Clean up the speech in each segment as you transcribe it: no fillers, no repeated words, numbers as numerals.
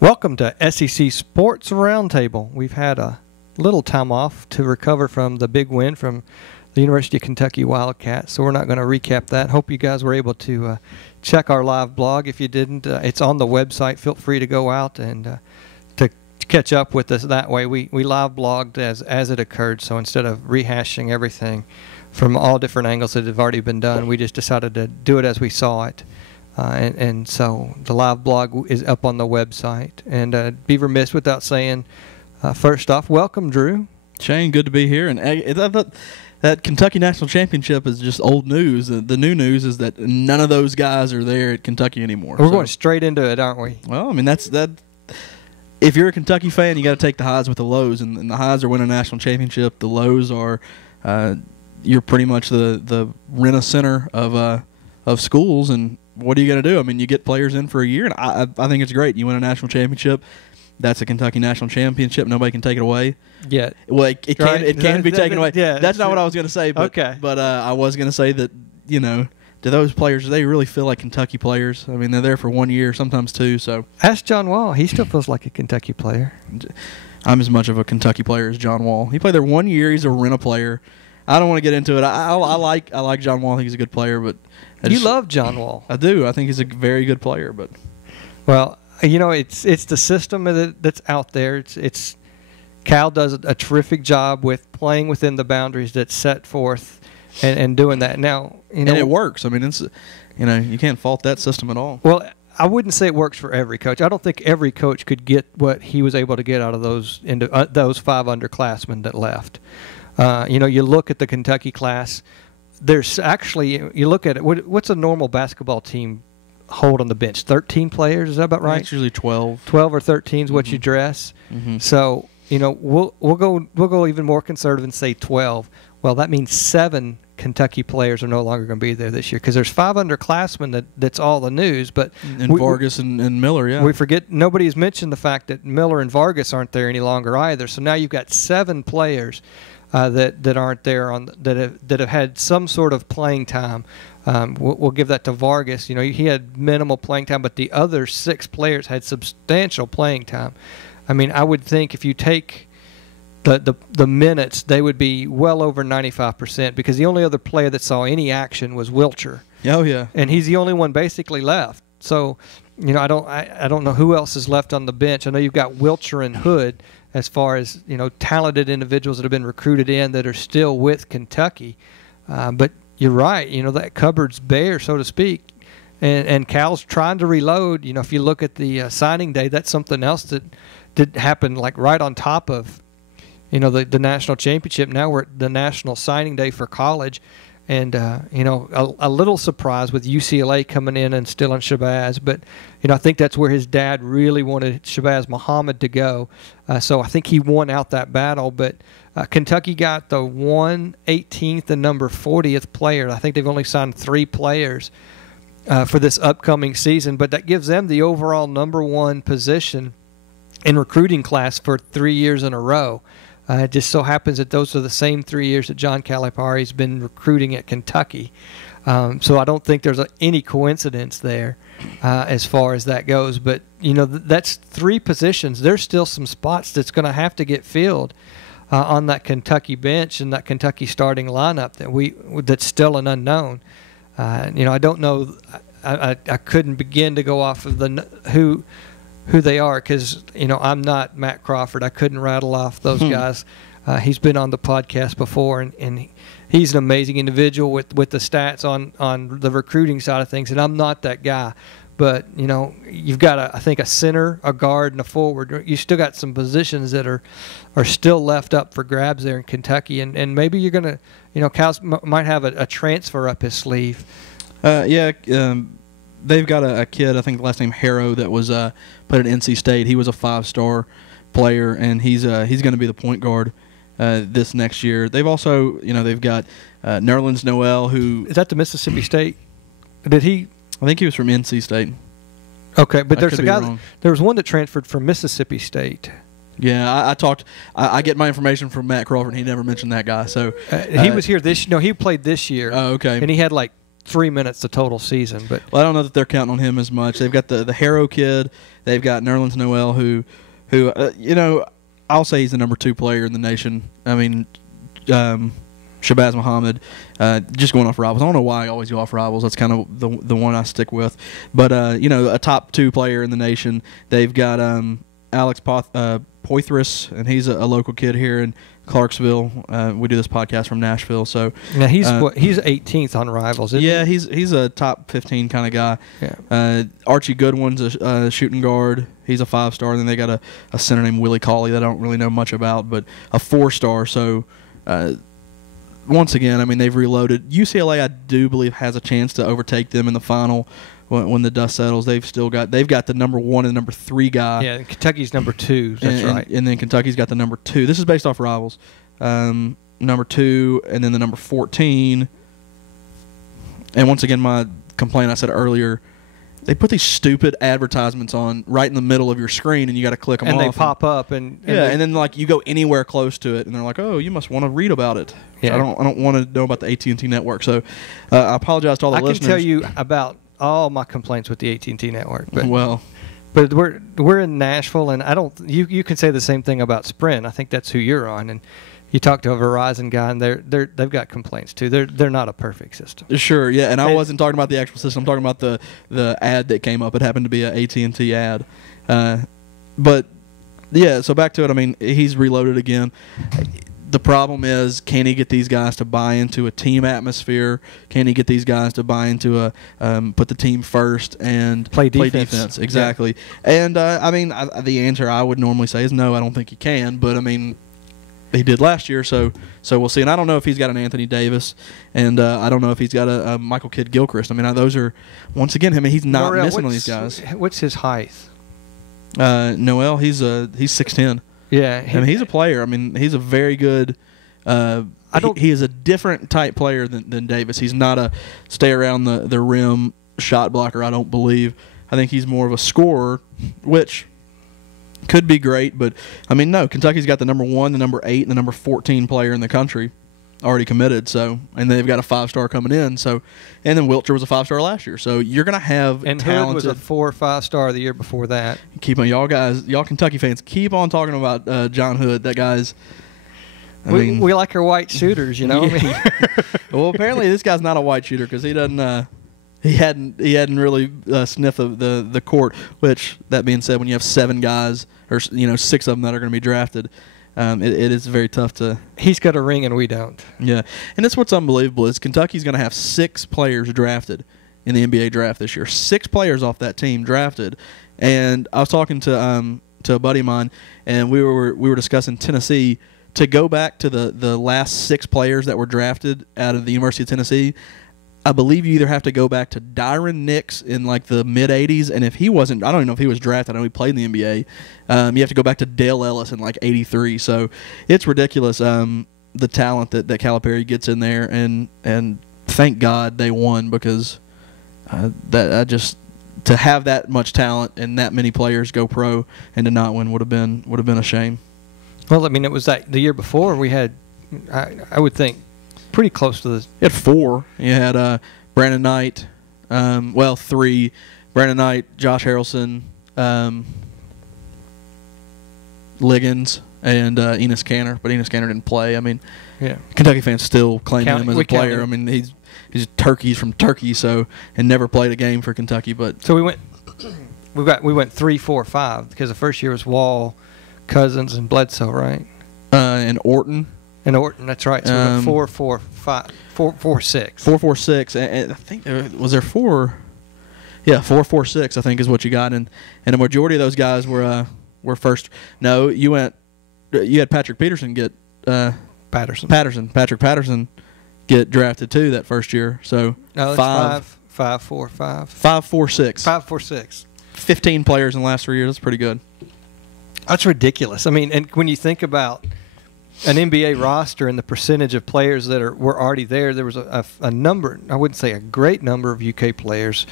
Welcome to SEC Sports Roundtable. We've had a little time off to recover from the big win from the University of Kentucky Wildcats, so we're not going to recap that. Hope you guys were able to check our live blog. If you didn't, it's on the website. Feel free to go out and to catch up with us that way. We live blogged as it occurred, so instead of rehashing everything from all different angles that have already been done, we just decided to do it as we saw it. And so the live blog is up on the website. And be remiss without saying, first off, welcome, Drew. Shane, good to be here. And that Kentucky National Championship is just old news. The new news is that none of those guys are there at Kentucky anymore. We're going straight into it, aren't we? Well, I mean, that. If you're a Kentucky fan, you got to take the highs with the lows. And the highs are winning a national championship. The lows are you're pretty much the rent-a-center of schools. And what are you going to do? I mean, you get players in for a year, and I think it's great. You win a national championship. That's a Kentucky national championship. Nobody can take it away. Yeah. Well, it can be taken away. Yeah, that's not what I was going to say. But, okay. But I was going to say that, do those players, do they really feel like Kentucky players? I mean, they're there for 1 year, sometimes two. So ask John Wall. He still feels like a Kentucky player. I'm as much of a Kentucky player as John Wall. He played there 1 year. He's a rent-a-player. I don't want to get into it. I like John Wall. I think he's a good player, but you love John Wall. I do. I think he's a very good player, but well, it's the system that's out there. It's Cal does a terrific job with playing within the boundaries that's set forth and doing that. Now, and it works. I mean, it's you can't fault that system at all. Well, I wouldn't say it works for every coach. I don't think every coach could get what he was able to get out of those five underclassmen that left. You look at the Kentucky class. There's actually, you look at it, what's a normal basketball team hold on the bench? 13 players, is that about right? It's usually 12. 12 or 13 is what you dress. So, we'll go even more conservative and say 12. Well, that means 7 Kentucky players are no longer going to be there this year because there's 5 underclassmen that's all the news. But Vargas and Miller, yeah. We forget, nobody's mentioned the fact that Miller and Vargas aren't there any longer either. So now you've got 7 players that aren't there that have had some sort of playing time. We'll give that to Vargas. He had minimal playing time, but the other 6 players had substantial playing time. I mean, I would think if you take the minutes, they would be well over 95% because the only other player that saw any action was Wilcher. Oh yeah, and he's the only one basically left. So, I don't know who else is left on the bench. I know you've got Wilcher and Hood as far as, talented individuals that have been recruited in that are still with Kentucky. But you're right, that cupboard's bare, so to speak. And Cal's trying to reload. If you look at the signing day, that's something else that did happen like right on top of, the national championship. Now we're at the national signing day for college. And, a little surprise with UCLA coming in and still on Shabazz. But, I think that's where his dad really wanted Shabazz Muhammad to go. So I think he won out that battle. But Kentucky got the 118th and number 40th player. I think they've only signed 3 players for this upcoming season. But that gives them the overall number 1 position in recruiting class for 3 years in a row. It just so happens that those are the same 3 years that John Calipari's been recruiting at Kentucky. So I don't think there's any coincidence there as far as that goes. But, that's 3 positions. There's still some spots that's going to have to get filled on that Kentucky bench and that Kentucky starting lineup that's still an unknown. I don't know. I couldn't begin to go off of who they are because I'm not Matt Crawford. I couldn't rattle off those guys. He's been on the podcast before, and he's an amazing individual with the stats on the recruiting side of things, and I'm not that guy. But you've got I think a center, a guard, and a forward. You still got some positions that are still left up for grabs there in Kentucky, and maybe you're gonna Cal might have a transfer up his sleeve. They've got a kid, I think the last name Harrow, that was played at NC State. He was a 5-star player, and he's going to be the point guard this next year. They've also, they've got Nerlens Noel, who is that the Mississippi State? Did he? I think he was from NC State. Okay, but there's a guy. There was one that transferred from Mississippi State. Yeah, I get my information from Matt Crawford. He never mentioned that guy. So he was here this. No, he played this year. Oh, okay. And he had like 3 minutes the total season. But well, I don't know that they're counting on him as much. They've got the Harrow kid. They've got Nerlens Noel, who I'll say he's the number 2 player in the nation. I mean, Shabazz Muhammad, just going off rivals. I don't know why I always go off rivals. That's kind of the one I stick with. But a top 2 player in the nation. They've got Alex Poitras, and he's a local kid here in Clarksville. We do this podcast from Nashville, so now he's 18th on Rivals. Isn't he? He's a top 15 kind of guy. Yeah. Archie Goodwin's a shooting guard. He's a 5-star. And then they got a center named Willie Cauley that I don't really know much about, but a 4-star. So once again, I mean, they've reloaded. UCLA, I do believe, has a chance to overtake them in the final. When the dust settles, they've got the number 1 and number 3 guy. Yeah, Kentucky's number 2. That's right. And then Kentucky's got the number 2. This is based off Rivals. Number 2, and then the number 14. And once again, my complaint I said earlier, they put these stupid advertisements on right in the middle of your screen, and you got to click them off. And they pop up, and then like you go anywhere close to it, and they're like, "Oh, you must want to read about it." Yeah. So I don't want to know about the AT&T network. So I apologize to all the listeners. I can tell you about all my complaints with the AT&T network, but we're in Nashville, and I don't. You can say the same thing about Sprint. I think that's who you're on, and you talk to a Verizon guy, and they've got complaints too. They're not a perfect system. Sure, yeah, and I wasn't talking about the actual system. I'm talking about the ad that came up. It happened to be an AT&T ad, but yeah. So back to it. I mean, he's reloaded again. The problem is, can he get these guys to buy into a team atmosphere? Can he get these guys to buy into put the team first and play defense? Exactly. Yeah. And I mean, the answer I would normally say is no. I don't think he can. But I mean, he did last year, so we'll see. And I don't know if he's got an Anthony Davis, and I don't know if he's got a Michael Kidd-Gilchrist. I mean, those are once again him. He's not missing on these guys. What's his height? Noel, he's 6'10". Yeah, I mean, he's a player. I mean, he's a very good. He is a different type player than Davis. He's not a stay around the rim shot blocker. I don't believe. I think he's more of a scorer, which could be great. But I mean, no. Kentucky's got the number 1, the number 8, and the number 14 player in the country already committed. So, and they've got a 5-star coming in. So, and then Wiltshire was a 5-star last year. So you're gonna have and talented. Hood was a 4 or 5-star the year before that. Keep on, y'all Kentucky fans, keep on talking about John Hood. That guy's. We like our white shooters, you know. Yeah. Well, apparently this guy's not a white shooter because he doesn't. He hadn't really sniffed the court. Which, that being said, when you have 7 guys or 6 of them that are going to be drafted. It is very tough to. He's got a ring and we don't. Yeah, and that's what's unbelievable is Kentucky's going to have 6 players drafted in the NBA draft this year. 6 players off that team drafted, and I was talking to a buddy of mine, and we were discussing Tennessee. To go back to the last 6 players that were drafted out of the University of Tennessee, I believe you either have to go back to Dyron Nix in like the mid-'80s, and if he wasn't, I don't even know if he was drafted. I know he played in the NBA. You have to go back to Dale Ellis in like '83. So it's ridiculous the talent that Calipari gets in there, and thank God they won because to have that much talent and that many players go pro and to not win would have been a shame. Well, I mean, it was the year before we had, I would think, pretty close to this. You had 4. You had Brandon Knight, 3. Brandon Knight, Josh Harrelson, Liggins, and Enos Kanter. But Enos Kanter didn't play. I mean, yeah. Kentucky fans still claim him as a player. I mean, he's from Turkey, and never played a game for Kentucky. But so we went 3, 4, 5 because the first year was Wall, Cousins, and Bledsoe, right? And Orton. And Orton, that's right. So we went 4, 4, 5, 4, 4, 6. 4, 4, 6. And I think there 4. Yeah, 4, 4, 6. I think is what you got, and the majority of those guys were first. No, you had Patrick Peterson get Patrick Patterson get drafted too that first year. So no, 5, 4, 5. 5, 4, 6. 5, 4, 6. 15 players in the last 3 years. That's pretty good. That's ridiculous. I mean, and when you think about an NBA roster and the percentage of players that were already there was a number, I wouldn't say a great number of UK players,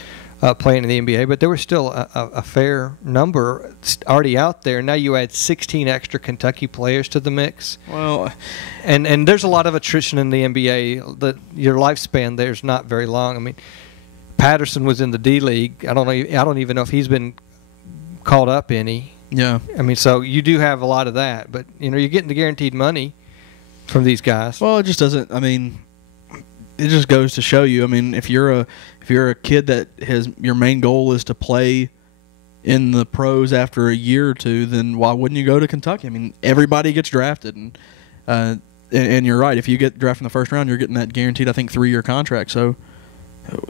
playing in the NBA, but there was still a fair number already out there. Now you add 16 extra Kentucky players to the mix. Well, and there's a lot of attrition in the NBA. Your lifespan there's not very long. I mean, Patterson was in the D League. I don't even know if he's been called up any. Yeah. I mean, so you do have a lot of that, but you're getting the guaranteed money from these guys. Well, it just doesn't. I mean, it just goes to show you. I mean, if you're a kid that your main goal is to play in the pros after a year or two, then why wouldn't you go to Kentucky? I mean, everybody gets drafted, and you're right. If you get drafted in the first round, you're getting that guaranteed, I think, 3-year contract. So,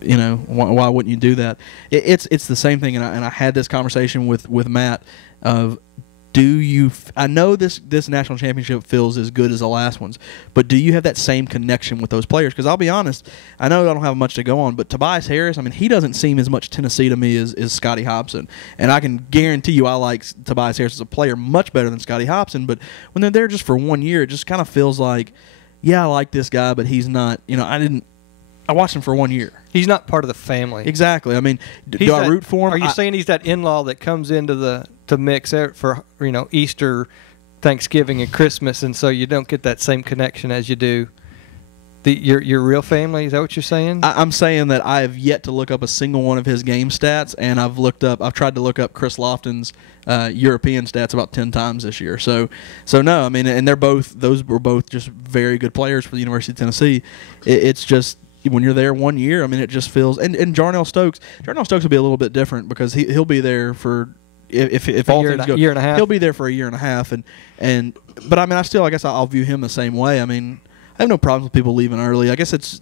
why wouldn't you do that? It's the same thing, and I had this conversation with Matt of, I know this national championship feels as good as the last ones, but do you have that same connection with those players? Because I'll be honest, I know I don't have much to go on, but Tobias Harris, I mean, he doesn't seem as much Tennessee to me as Scotty Hobson. And I can guarantee you I like Tobias Harris as a player much better than Scotty Hobson, but when they're there just for 1 year, it just kind of feels like, yeah, I like this guy, but he's not, I watched him for 1 year. He's not part of the family. Exactly. I mean, do I root for him? Are you saying he's that in-law that comes into the mix for Easter, Thanksgiving, and Christmas, and so you don't get that same connection as you do your real family? Is that what you're saying? I'm saying that I have yet to look up a single one of his game stats, and I've tried to look up Chris Lofton's European stats about 10 times this year. So no, I mean, and those were both just very good players for the University of Tennessee. It's just, when you're there 1 year, I mean, it just feels. And Jarnell Stokes will be a little bit different because he'll be there for if all things go, year and a half. He'll be there for a year and a half, but I mean, I guess I'll view him the same way. I mean, I have no problems with people leaving early. I guess it's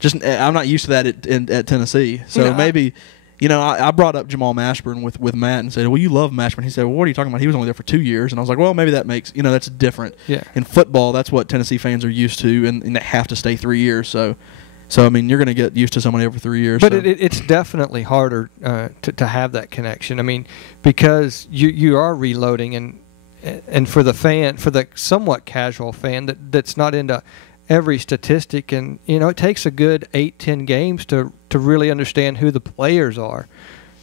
just I'm not used to that at Tennessee, so maybe. I brought up Jamal Mashburn with Matt and said, well, you love Mashburn. He said, well, what are you talking about? He was only there for 2 years. And I was like, well, maybe that makes, that's different. Yeah. In football, that's what Tennessee fans are used to, and they have to stay 3 years. So I mean, you're going to get used to somebody over 3 years. But it's definitely harder to have that connection. I mean, because you are reloading, and for the somewhat casual fan that's not into every statistic, and it takes a good 8-10 games to really understand who the players are.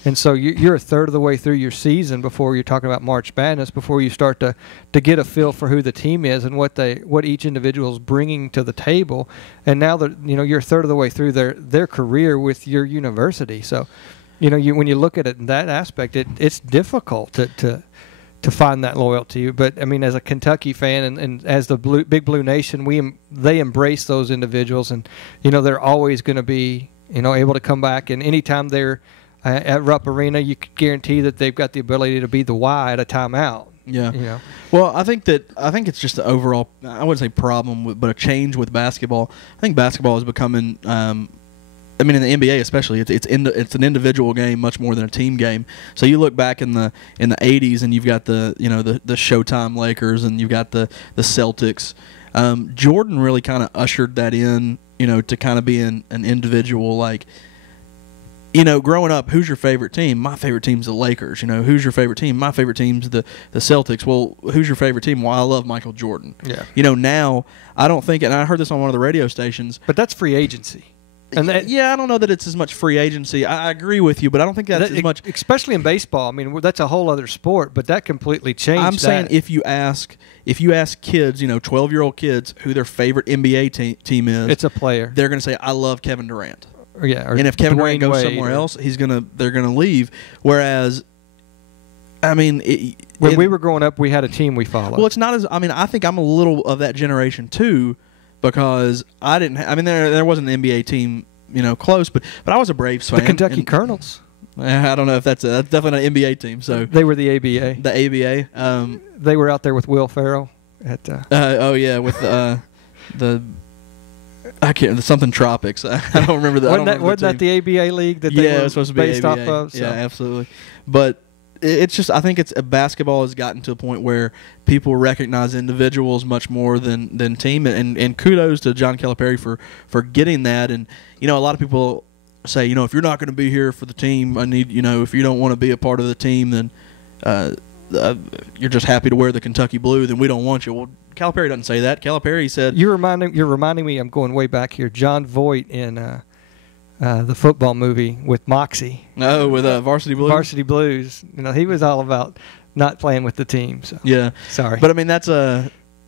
And so you're a third of the way through your season before you're talking about March Madness, before you start to get a feel for who the team is and what each individual is bringing to the table. And now that you're a third of the way through their career with your university, so when you look at it in that aspect, it's difficult to find that loyalty. But I mean, as a Kentucky fan and as the Big Blue Nation, they embrace those individuals, and they're always going to be able to come back, and anytime they're at Rupp Arena, you can guarantee that they've got the ability to be the Y at a timeout. Yeah. Well, I think it's just the overall, I wouldn't say problem, but a change with basketball. I think basketball is becoming, I mean, in the NBA especially, it's an individual game much more than a team game. So you look back in the 80s, and you've got the Showtime Lakers, and you've got the Celtics. Jordan really kind of ushered that in, to kind of be an individual, like. Growing up, who's your favorite team? My favorite team's the Lakers. Who's your favorite team? My favorite team's the Celtics. Well, who's your favorite team? Well, I love Michael Jordan. Yeah. Now, I don't think, and I heard this on one of the radio stations. But that's free agency. And I don't know that it's as much free agency. I agree with you, but I don't think that's as much. Especially in baseball. I mean, that's a whole other sport, but that completely changed. I'm saying if you ask kids, 12-year-old kids, who their favorite NBA team is, it's a player. They're going to say, I love Kevin Durant. Yeah, and if Kevin Durant goes somewhere else, they're gonna leave. Whereas, I mean, when we were growing up, we had a team we followed. Well, it's not as. I mean, I think I'm a little of that generation too, because I didn't. I mean, there wasn't an NBA team, close, but I was a Braves fan. The Kentucky Colonels. I don't know if that's definitely an NBA team. So they were the ABA. The ABA. They were out there with Will Ferrell at. With the. I can't. Something Tropics. I don't remember that. Wasn't that the ABA league that they were supposed to be based ABA. off of? So. Yeah, absolutely. But it's just, I think basketball has gotten to a point where people recognize individuals much more than team. And kudos to John Calipari for getting that. And a lot of people say, if you're not going to be here for the team, I need, if you don't want to be a part of the team, then you're just happy to wear the Kentucky blue, then we don't want you. Well, Calipari doesn't say that. Calipari said, You're reminding me. I'm going way back here. John Voight in the football movie with Moxie. Oh, with Varsity Blues. Varsity Blues. He was all about not playing with the team. So. Yeah. Sorry. But I mean, that's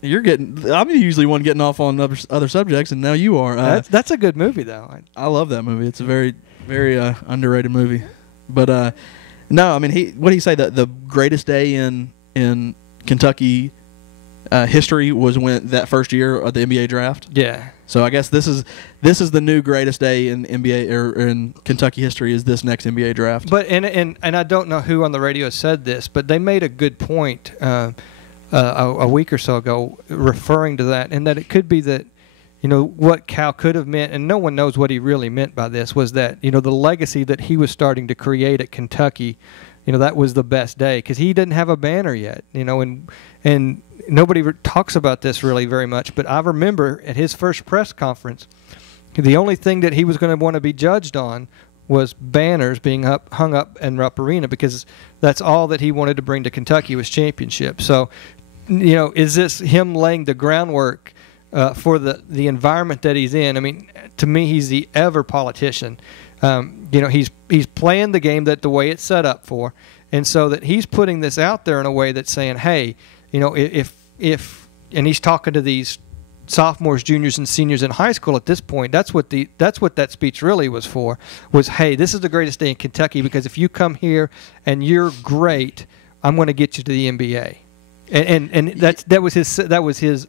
you're getting. I'm usually one getting off on other subjects, and now you are. That's a good movie, though. I love that movie. It's a very, very underrated movie. But no, I mean, what did he say? The greatest day in Kentucky history was when that first year of the NBA draft. Yeah. So I guess this is the new greatest day in NBA or in Kentucky history is this next NBA draft. But and I don't know who on the radio said this, but they made a good point a week or so ago referring to that, and that it could be that what Cal could have meant, and no one knows what he really meant by this, was that the legacy that he was starting to create at Kentucky, that was the best day because he didn't have a banner yet, and nobody talks about this really very much, but I remember at his first press conference, the only thing that he was going to want to be judged on was banners being hung up in Rupp Arena because that's all that he wanted to bring to Kentucky was championship. So, is this him laying the groundwork for the environment that he's in? I mean, to me, he's the ever politician. He's playing the game the way it's set up for, and so that he's putting this out there in a way that's saying, hey, if and he's talking to these sophomores, juniors, and seniors in high school at this point. That's what that speech really was for. Was, hey, this is the greatest day in Kentucky because if you come here and you're great, I'm going to get you to the NBA. And that was his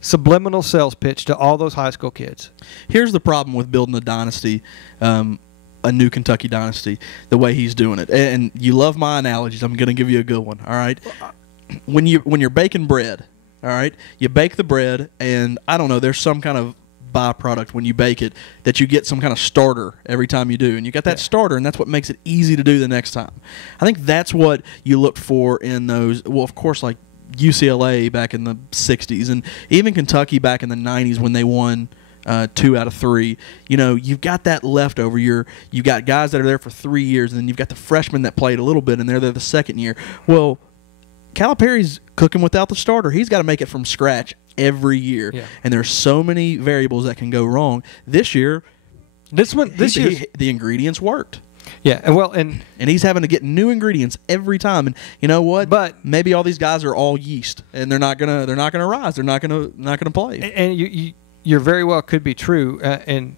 subliminal sales pitch to all those high school kids. Here's the problem with building a dynasty, a new Kentucky dynasty, the way he's doing it. And you love my analogies. I'm going to give you a good one. All right. When you're baking bread, all right, you bake the bread, and I don't know, there's some kind of byproduct when you bake it that you get some kind of starter every time you do, and you got that starter, and that's what makes it easy to do the next time. I think that's what you look for in those. Well, of course, like UCLA back in the '60s, and even Kentucky back in the '90s when they won 2 out of 3. You've got that leftover. You've got guys that are there for 3 years, and then you've got the freshmen that played a little bit, and they're there the second year. Well, Calipari's cooking without the starter. He's got to make it from scratch every year, and there's so many variables that can go wrong. This year, the ingredients worked. Yeah, well, and he's having to get new ingredients every time. And you know what? But maybe all these guys are all yeast, and they're not gonna rise. They're not gonna play. And you're very well could be true. And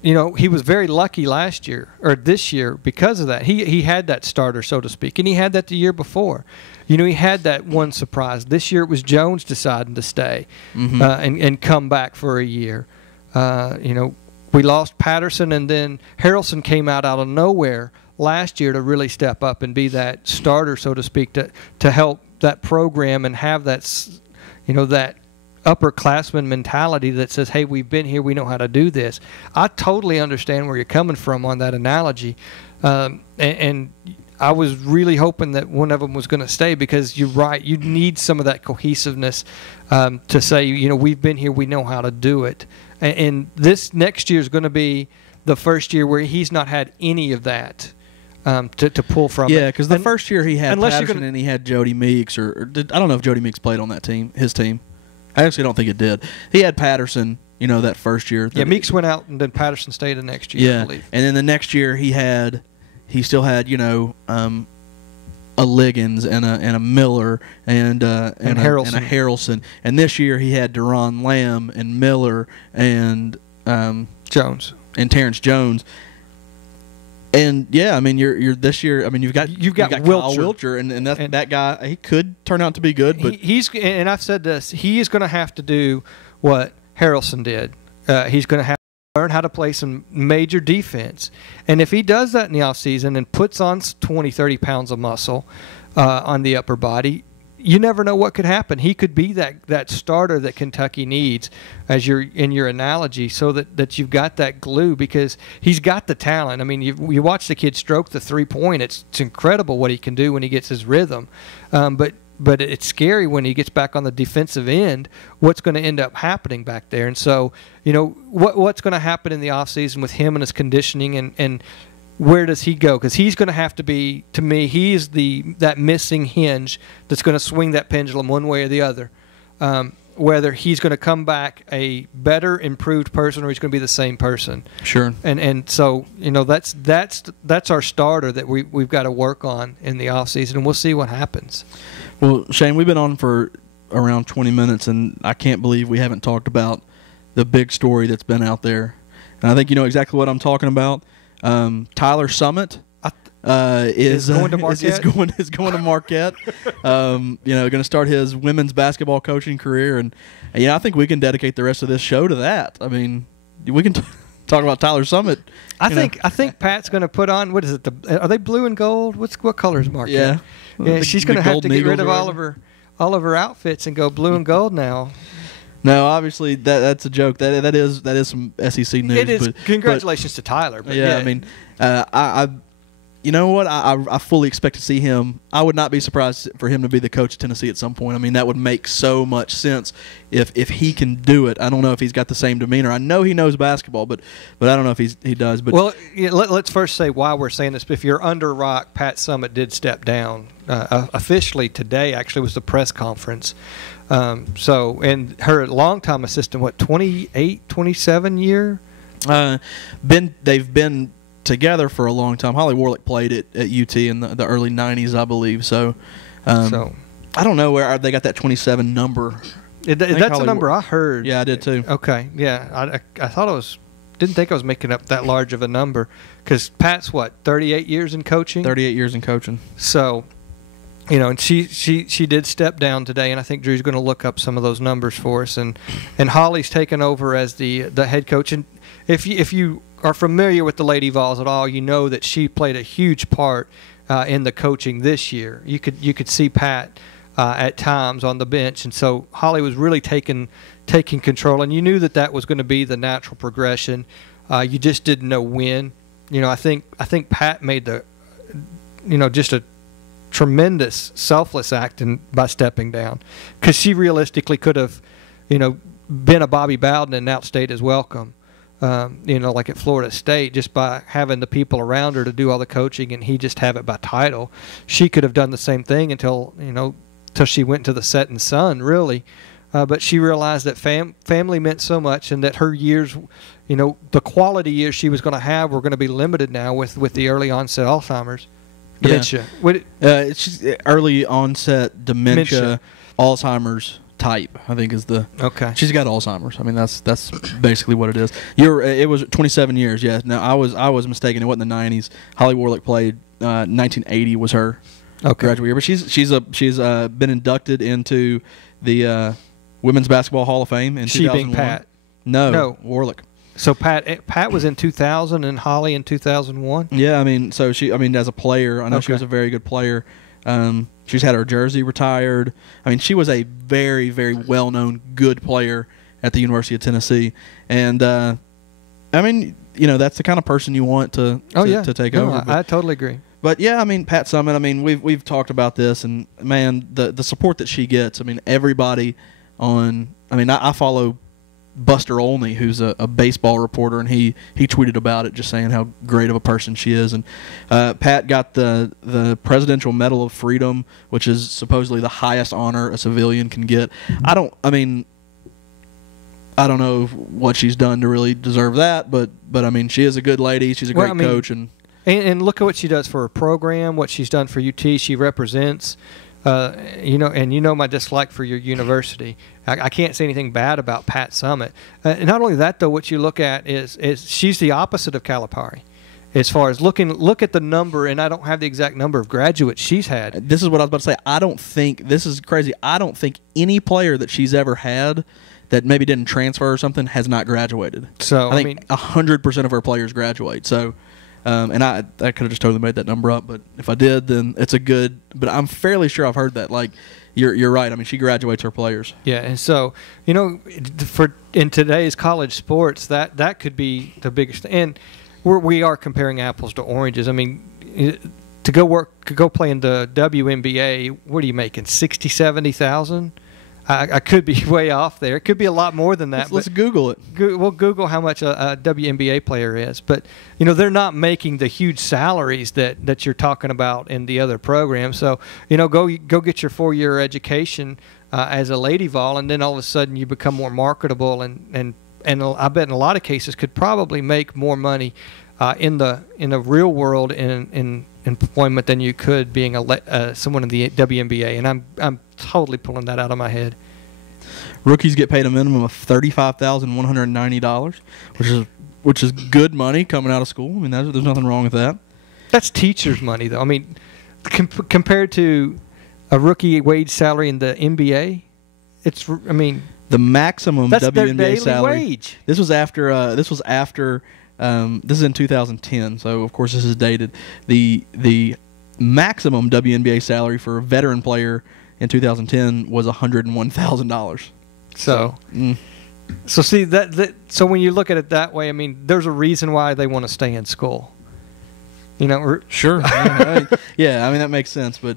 he was very lucky last year or this year because of that. He had that starter, so to speak, and he had that the year before. He had that one surprise. This year it was Jones deciding to stay and come back for a year. We lost Patterson, and then Harrelson came out of nowhere last year to really step up and be that starter, so to speak, to help that program and have that, that upperclassman mentality that says, hey, we've been here, we know how to do this. I totally understand where you're coming from on that analogy. And I was really hoping that one of them was going to stay because you're right. You need some of that cohesiveness to say, we've been here, we know how to do it. And this next year is going to be the first year where he's not had any of that to pull from. Yeah, because the first year he had Patterson and he had Jody Meeks, I don't know if Jody Meeks played on that team, his team. I actually don't think it did. He had Patterson, that first year. Yeah, Meeks went out, and then Patterson stayed the next year, I believe. And then the next year he still had, a Liggins and a Miller and a Harrelson. And this year he had Deron Lamb and Miller and Jones and Terrence Jones. And you're this year. I mean, you've got Kyle Wilcher, and that guy. He could turn out to be good, but and I've said this. He is going to have to do what Harrelson did. He's going to have to learn how to play some major defense, and if he does that in the offseason and puts on 20, 30 pounds of muscle on the upper body, you never know what could happen. He could be that starter that Kentucky needs, as you're in your analogy, so that you've got that glue because he's got the talent. I mean, you watch the kid stroke the 3-point. It's incredible what he can do when he gets his rhythm. But it's scary when he gets back on the defensive end, what's going to end up happening back there. And so, what's going to happen in the offseason with him and his conditioning and where does he go? Because he's going to have to be, to me, he's that missing hinge that's going to swing that pendulum one way or the other. whether he's going to come back a better, improved person, or he's going to be the same person. Sure. And so, that's our starter that we've got to work on in the offseason, and we'll see what happens. Well, Shane, we've been on for around 20 minutes, and I can't believe we haven't talked about the big story that's been out there. And I think you know exactly what I'm talking about. Tyler Summitt is going to Marquette. is going to Marquette. Going to start his women's basketball coaching career, and I think we can dedicate the rest of this show to that. I mean, we can talk about Tyler Summitt. I think Pat's going to put on, what is it? Are they blue and gold? What color is Marquette? Yeah, she's going to have to get rid of all of her outfits and go blue and gold now. No, obviously that's a joke. That is some SEC news. It is. Congratulations to Tyler. But yeah, I mean, I you know what? I fully expect to see him. I would not be surprised for him to be the coach of Tennessee at some point. I mean, that would make so much sense if he can do it. I don't know if he's got the same demeanor. I know he knows basketball, but I don't know if he does. But well, let's first say why we're saying this. If you're under a rock, Pat Summitt did step down officially today. Actually, was the press conference. And her longtime assistant, 28, 27 year? They've been together for a long time. Holly Warlick played at UT in the early 90s, I believe. So I don't know where they got that 27 number. That's a number I heard. Yeah, I did too. Okay, yeah. I thought didn't think I was making up that large of a number, because Pat's 38 years in coaching? 38 years in coaching. So, and she did step down today, and I think Drew's going to look up some of those numbers for us. And Holly's taken over as the head coach. And if you are familiar with the Lady Vols at all, you know that she played a huge part in the coaching this year. You could see Pat at times on the bench, and so Holly was really taking control, and you knew that was going to be the natural progression. You just didn't know when. I think Pat made just a tremendous selfless act by stepping down, because she realistically could have been a Bobby Bowden and outstayed his welcome. Like at Florida State, just by having the people around her to do all the coaching, and he just have it by title. She could have done the same thing until she went to the setting sun, really. But she realized that family meant so much, and that her years, the quality years she was going to have were going to be limited now with the early onset Alzheimer's. Dementia. It's early onset dementia. Alzheimer's type, I think, is the okay. She's got Alzheimer's. I mean, that's basically what it is. It was 27 years. Yeah. No, I was mistaken. It wasn't the 90s. Holly Warlick played 1980 was her graduate year, but she's been inducted into the Women's Basketball Hall of Fame in 2001. She being Pat? No, Warlick. So Pat was in 2000 and Holly in 2001. Yeah, I mean, as a player, I know she was a very good player. She's had her jersey retired. I mean, she was a very, very well-known good player at the University of Tennessee, and I mean, that's the kind of person you want to take over. I totally agree. But yeah, I mean, Pat Summitt. I mean, we've talked about this, and man, the support that she gets. I mean, everybody on. I mean, I follow Buster Olney, who's a baseball reporter, and he tweeted about it, just saying how great of a person she is. And Pat got the Presidential Medal of Freedom, which is supposedly the highest honor a civilian can get. I don't know what she's done to really deserve that, but I mean, she is a good lady. She's a great coach, and look at what she does for her program, what she's done for UT. She represents. And my dislike for your university. I can't say anything bad about Pat Summitt. And not only that, though, what you look at is she's the opposite of Calipari. As far as look at the number, and I don't have the exact number of graduates she's had. This is what I was about to say. This is crazy. I don't think any player that she's ever had that maybe didn't transfer or something has not graduated. So I think 100% of her players graduate. So. And I could have just totally made that number up, but if I did, then it's a good. But I'm fairly sure I've heard that. Like, you're right. I mean, she graduates her players. Yeah, and so in today's college sports, that could be the biggest. And we are comparing apples to oranges. I mean, to go play in the WNBA, what are you making? 60,000-70,000? I could be way off there. It could be a lot more than that. Let's Google it. We'll Google how much a WNBA player is. But, they're not making the huge salaries that you're talking about in the other programs. So, go get your 4-year education as a lady vol, and then all of a sudden you become more marketable, and I bet in a lot of cases could probably make more money in the real world in employment than you could being someone in the WNBA. And I'm totally pulling that out of my head. Rookies get paid a minimum of $35,190, which is good money coming out of school. I mean, there's nothing wrong with that. That's teachers' money, though. I mean, compared to a rookie wage salary in the NBA, the maximum that's WNBA their daily salary. Wage. This was after. This is in 2010, so of course this is dated. The maximum WNBA salary for a veteran player in 2010 was $101,000. So see that. So when you look at it that way, I mean, there's a reason why they want to stay in school. Sure. Yeah, I mean that makes sense, but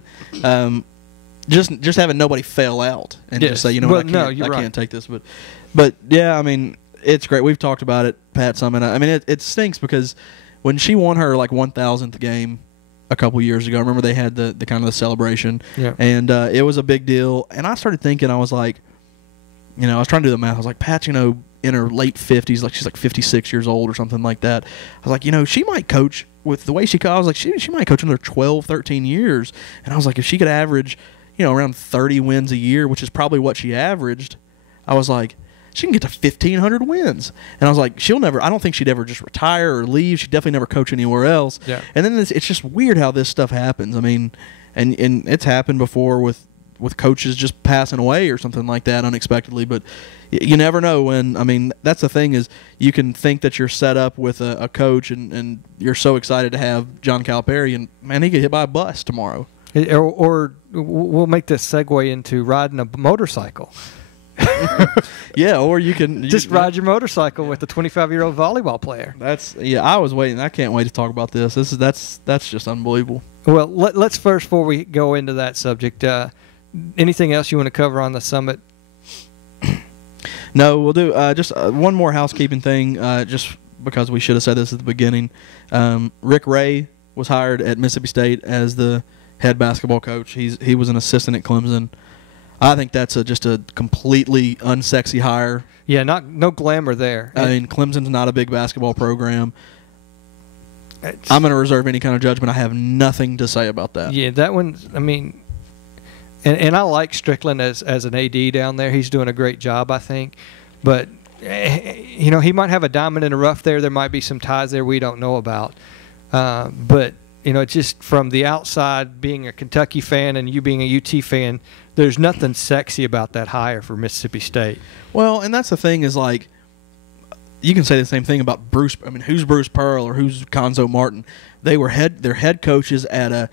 just having nobody fail out and just say, I can't take this, but yeah, I mean, it's great. We've talked about it, Pat Summitt. I mean, it stinks because when she won her 1,000th game a couple years ago, I remember they had the kind of the celebration, and it was a big deal. And I started thinking, I was like, I was trying to do the math. I was like, Pat, in her late 50s, she's 56 years old or something like that. I was like, she might coach with the way she coached. I was like, she might coach another 12, 13 years. And I was like, if she could average, around 30 wins a year, which is probably what she averaged, I was like, she can get to 1,500 wins. And I was like, I don't think she'd ever just retire or leave. She'd definitely never coach anywhere else. Yeah. And then it's just weird how this stuff happens. I mean, and it's happened before with coaches just passing away or something like that unexpectedly. But you never know when. I mean, that's the thing is you can think that you're set up with a coach and you're so excited to have John Calipari, and, man, he get hit by a bus tomorrow. Or we'll make this segue into riding a motorcycle. Yeah, or you can just ride your motorcycle with a 25-year-old volleyball player. I was waiting. I can't wait to talk about this. That's just unbelievable. Well, let's first, before we go into that subject, anything else you want to cover on the summit? No, we'll do just one more housekeeping thing, just because we should have said this at the beginning. Rick Ray was hired at Mississippi State as the head basketball coach. He was an assistant at Clemson. I think that's just a completely unsexy hire. Yeah, no glamour there. I mean, Clemson's not a big basketball program. I'm going to reserve any kind of judgment. I have nothing to say about that. Yeah, that one, I mean, and I like Strickland as an AD down there. He's doing a great job, I think. But, he might have a diamond in the rough there. There might be some ties there we don't know about. But, just from the outside, being a Kentucky fan and you being a UT fan, there's nothing sexy about that hire for Mississippi State. Well, and that's the thing is, you can say the same thing about Bruce. I mean, who's Bruce Pearl or who's Gonzo Martin? They're head coaches at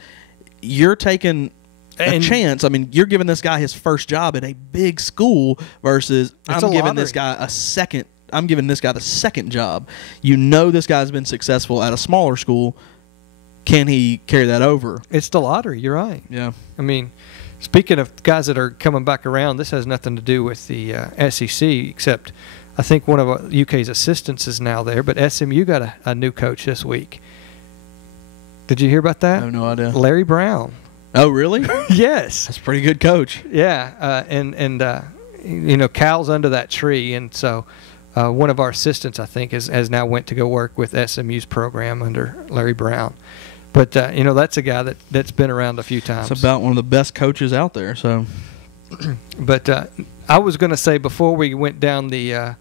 you're taking a chance. I mean, you're giving this guy his first job at a big school versus I'm giving this guy I'm giving this guy the second job. This guy's been successful at a smaller school. Can he carry that over? It's the lottery. You're right. Yeah. I mean, speaking of guys that are coming back around, this has nothing to do with the SEC, except I think one of UK's assistants is now there, but SMU got a new coach this week. Did you hear about that? I have no idea. Larry Brown. Oh, really? Yes. That's a pretty good coach. Yeah, and Cal's under that tree, and so one of our assistants, I think, has now went to go work with SMU's program under Larry Brown. But, that's a guy that's been around a few times. It's about one of the best coaches out there. So, But I was going to say, before we went down the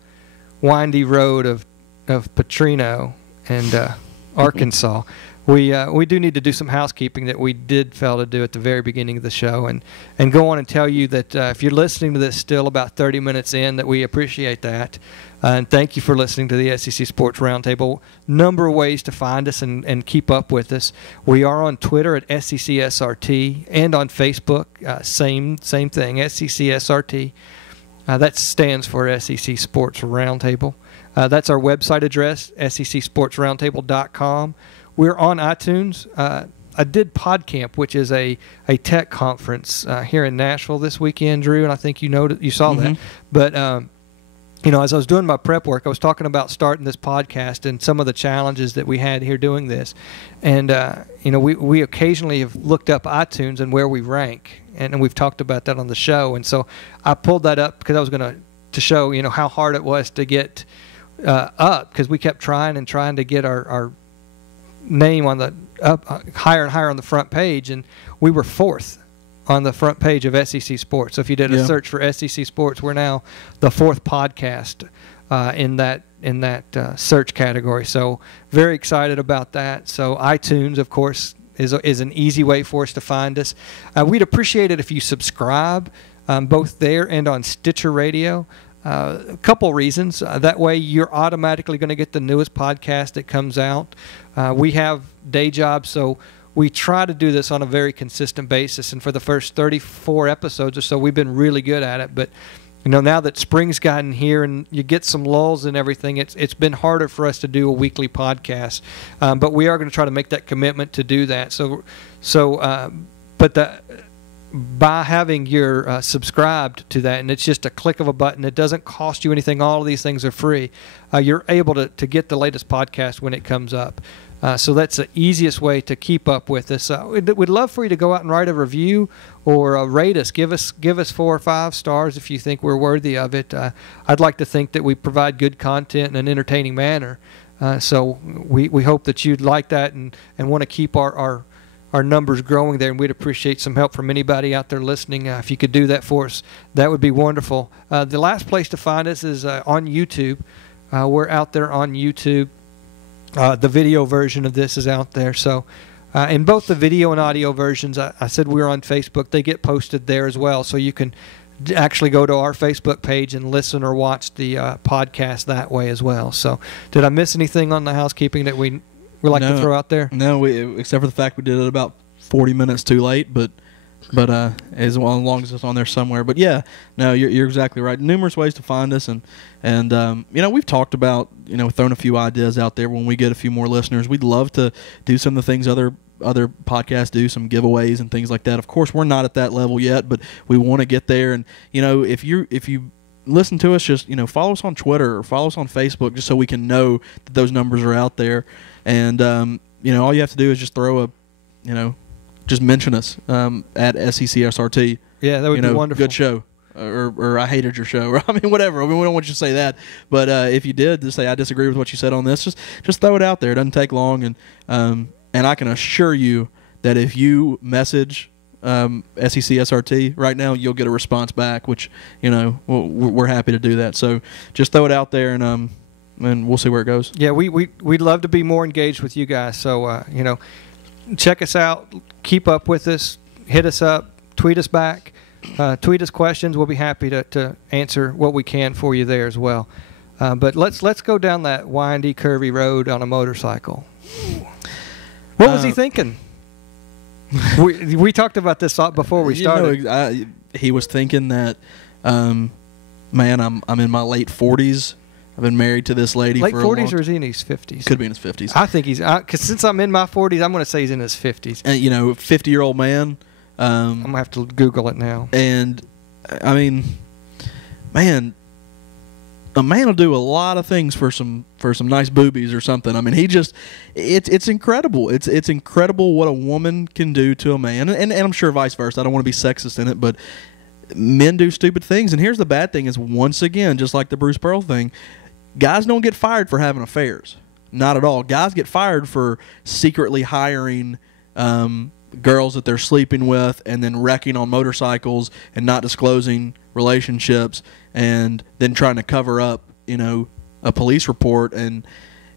windy road of Petrino and Arkansas, we do need to do some housekeeping that we did fail to do at the very beginning of the show, and go on and tell you that if you're listening to this still about 30 minutes in, that we appreciate that. And thank you for listening to the SEC Sports Roundtable. Number of ways to find us and keep up with us. We are on Twitter at SECSRT and on Facebook, same thing, SECSRT. That stands for SEC Sports Roundtable. That's our website address, SECSportsRoundtable.com. We're on iTunes. I did PodCamp, which is a tech conference here in Nashville this weekend, Drew, and I think you saw that. But as I was doing my prep work, I was talking about starting this podcast and some of the challenges that we had here doing this. And, we occasionally have looked up iTunes and where we rank, and we've talked about that on the show. And so I pulled that up because I was going to show, how hard it was to get up, because we kept trying to get our name on the up higher and higher on the front page, and we were 4th on the front page of SEC Sports. So if you did a search for SEC Sports, we're now the 4th podcast in that search category. So very excited about that. So iTunes, of course, is an easy way for us to find us. We'd appreciate it if you subscribe, both there and on Stitcher Radio. A couple reasons. That way you're automatically going to get the newest podcast that comes out. We have day jobs, so we try to do this on a very consistent basis, and for the first 34 episodes or so, we've been really good at it. But now that spring's gotten here and you get some lulls and everything, it's been harder for us to do a weekly podcast. But we are going to try to make that commitment to do that. By having your subscribed to that, and it's just a click of a button, it doesn't cost you anything. All of these things are free. You're able to get the latest podcast when it comes up. So that's the easiest way to keep up with us. We'd love for you to go out and write a review or rate us. Give us 4 or 5 stars if you think we're worthy of it. I'd like to think that we provide good content in an entertaining manner. So we hope that you'd like that and want to keep our numbers growing there, and we'd appreciate some help from anybody out there listening. If you could do that for us, that would be wonderful. The last place to find us is on YouTube. We're out there on YouTube. The video version of this is out there. So in both the video and audio versions, I said we were on Facebook. They get posted there as well. So you can actually go to our Facebook page and listen or watch the podcast that way as well. So did I miss anything on the housekeeping that we like to throw out there? No, except for the fact we did it about 40 minutes too late, but as long as it's on there somewhere. But yeah, no, you're exactly right. Numerous ways to find us, and we've talked about throwing a few ideas out there when we get a few more listeners. We'd love to do some of the things other podcasts do, some giveaways and things like that. Of course, we're not at that level yet, but we want to get there. And if you listen to us, just follow us on Twitter or follow us on Facebook, just so we can know that those numbers are out there. And all you have to do is just just mention us at SECSRT. Yeah, that would be wonderful. Good show, or I hated your show, or whatever. We don't want you to say that, but if you did, just say I disagree with what you said on this. Just throw it out there. It doesn't take long, and I can assure you that if you message SECSRT right now, you'll get a response back, which we're happy to do that. So just throw it out there, and we'll see where it goes. Yeah, we'd love to be more engaged with you guys. So check us out, keep up with us, hit us up, tweet us back, tweet us questions. We'll be happy to answer what we can for you there as well. But let's go down that windy, curvy road on a motorcycle. What was he thinking? We talked about this before we started. He was thinking that, man, I'm in my late 40s. I've been married to this lady late for a long time. Late 40s, or is he in his 50s? Could be in his 50s. I think because since I'm in my 40s, I'm going to say he's in his 50s. And 50-year-old man. I'm going to have to Google it now. And, I mean, man, a man will do a lot of things for some nice boobies or something. I mean, it's incredible. It's incredible what a woman can do to a man, and I'm sure vice versa. I don't want to be sexist in it, but men do stupid things. And here's the bad thing: is once again, just like the Bruce Pearl thing, guys don't get fired for having affairs. Not at all. Guys get fired for secretly hiring girls that they're sleeping with, and then wrecking on motorcycles and not disclosing relationships, and then trying to cover up, a police report. And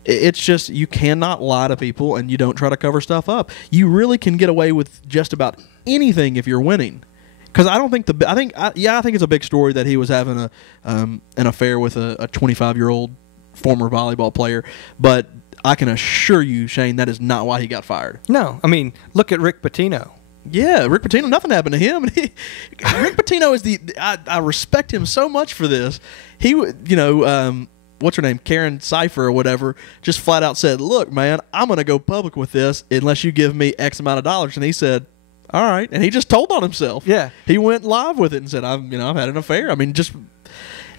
it's just, you cannot lie to people, and you don't try to cover stuff up. You really can get away with just about anything if you're winning. Because I think it's a big story that he was having an affair with a 25-year-old former volleyball player, but I can assure you, Shane, that is not why he got fired. No, I mean, look at Rick Pitino. Yeah, Rick Pitino, nothing happened to him. Rick Pitino is I respect him so much for this. He, what's her name, Karen Cipher or whatever, just flat out said, "Look, man, I'm going to go public with this unless you give me X amount of dollars." And he said, "All right," and he just told on himself. Yeah, he went live with it and said, "I've had an affair." I mean, just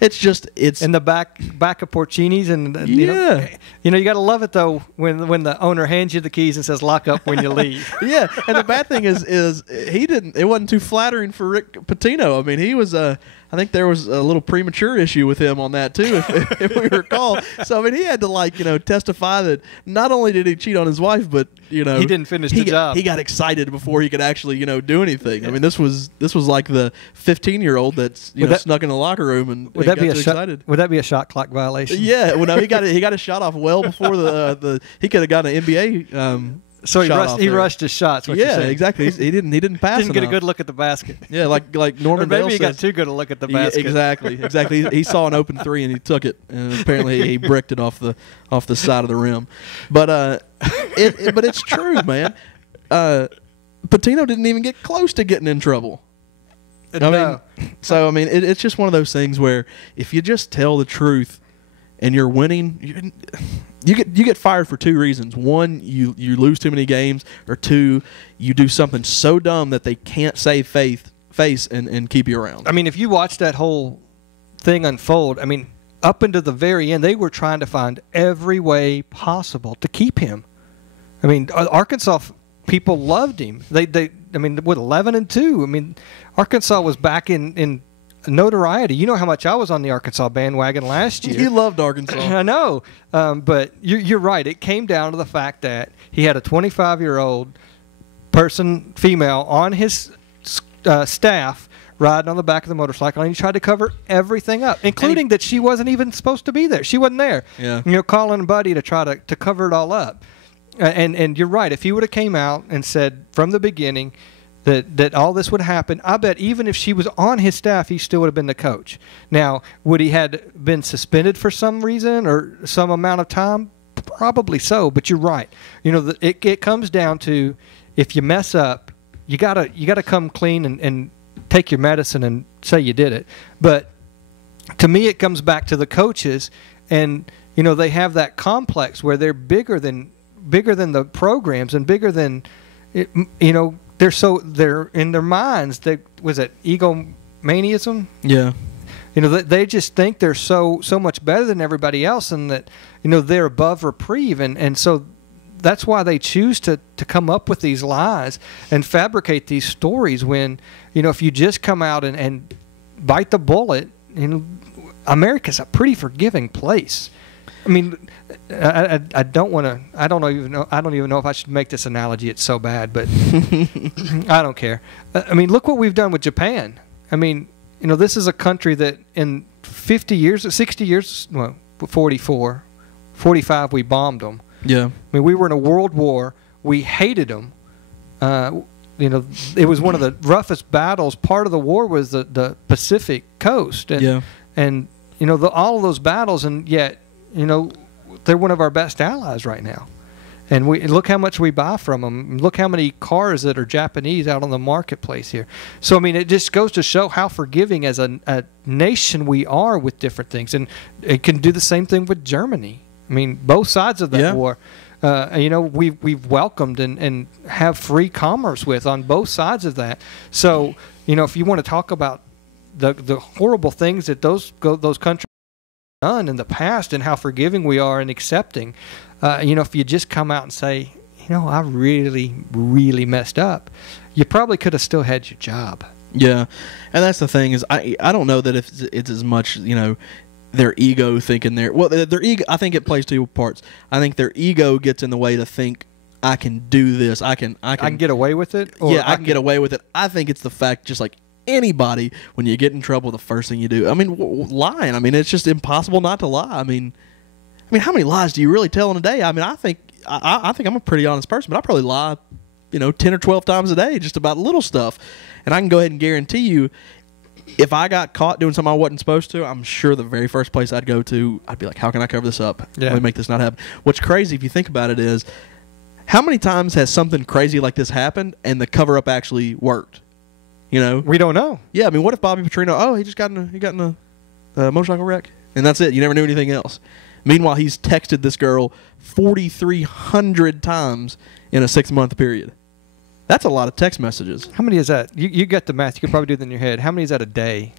It's just in the back of Porcini's, and you know, you got to love it though when the owner hands you the keys and says lock up when you leave. Yeah, and the bad thing is it wasn't too flattering for Rick Pitino. I mean, he was I think there was a little premature issue with him on that too, if we recall. So I mean, he had to testify that not only did he cheat on his wife, but he didn't finish the job. He got excited before he could actually do anything. I mean, this was like the 15-year-old that's snuck in the locker room and would that be a shot clock violation? Yeah, well, no, he got a shot off well before the he could have gotten an NBA. So he rushed his shots. Yeah, exactly. He didn't pass. Didn't get a good look at the basket. Yeah, like Norman. Or maybe Bell he says, got too good a look at the basket. Exactly. He saw an open three and he took it, and apparently he bricked it off the side of the rim. But but it's true, man. Pitino didn't even get close to getting in trouble. No. It's just one of those things where if you just tell the truth and you're winning, you get fired for two reasons. One, you lose too many games, or two, you do something so dumb that they can't save face and keep you around. I mean, if you watch that whole thing unfold, I mean, up into the very end, they were trying to find every way possible to keep him. I mean, Arkansas people loved him. With 11-2, I mean, Arkansas was back in notoriety. You know how much I was on the Arkansas bandwagon last year. You loved Arkansas. I know. But you're right. It came down to the fact that he had a 25-year-old female, on his staff riding on the back of the motorcycle, and he tried to cover everything up, including that she wasn't even supposed to be there. She wasn't there. Yeah. Calling a buddy to try to cover it all up. And you're right. If he would have came out and said from the beginning that all this would happen, I bet even if she was on his staff, he still would have been the coach. Now, would he had been suspended for some reason or some amount of time? Probably so, but you're right. It comes down to, if you mess up, you gotta come clean and take your medicine and say you did it. But to me, it comes back to the coaches, and they have that complex where they're bigger than the programs and bigger than they're in their minds. Was it egomaniacism? Yeah. They just think they're so much better than everybody else, and that they're above reprieve, and so that's why they choose to come up with these lies and fabricate these stories. When if you just come out and bite the bullet, America's a pretty forgiving place. I mean, I don't even know if I should make this analogy. It's so bad, but I don't care. I mean, look what we've done with Japan. I mean, this is a country that in 50 years, 60 years, 45, we bombed them. Yeah. I mean, we were in a world war. We hated them. It was one of the roughest battles. Part of the war was the Pacific coast. And all of those battles, and yet, they're one of our best allies right now. And look how much we buy from them. Look how many cars that are Japanese out on the marketplace here. So, I mean, it just goes to show how forgiving as a nation we are with different things. And it can do the same thing with Germany. I mean, both sides of that war, we've welcomed and have free commerce with on both sides of that. So, if you want to talk about the horrible things that those countries have done in the past and how forgiving we are and accepting, if you just come out and say, I really, really messed up, you probably could have still had your job. Yeah, and that's the thing is I don't know that if it's as much their ego thinking their ego. I think it plays two parts. I think their ego gets in the way to think I can do this. I can get away with it. Or I can get away with it. I think it's the fact, just like anybody, when you get in trouble, the first thing you do. I mean, lying. I mean, it's just impossible not to lie. I mean, how many lies do you really tell in a day? I mean, I think I'm a pretty honest person, but I probably lie, 10 or 12 times a day just about little stuff. And I can go ahead and guarantee you, if I got caught doing something I wasn't supposed to, I'm sure the very first place I'd go to, I'd be like, how can I cover this up? Yeah. Let me make this not happen. What's crazy, if you think about it, is how many times has something crazy like this happened and the cover-up actually worked? We don't know. Yeah, I mean, what if Bobby Petrino, he got in a motorcycle wreck, and that's it. You never knew anything else. Meanwhile, he's texted this girl 4,300 times in a 6-month period. That's a lot of text messages. How many is that? You got the math. You could probably do it in your head. How many is that a day?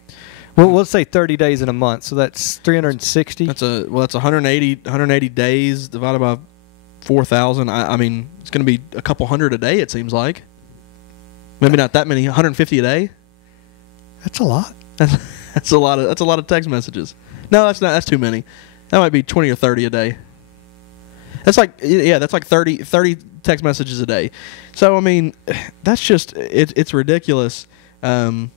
Well, let's say 30 days in a month, so that's 360. That's 180 days divided by 4,000. I mean, it's going to be a couple hundred a day. It seems like. Maybe not that many. 150 a day. That's a lot. That's a lot of text messages. No, that's not. That's too many. That might be 20 or 30 a day. That's like 30 text messages a day. So I mean, that's just it's ridiculous. First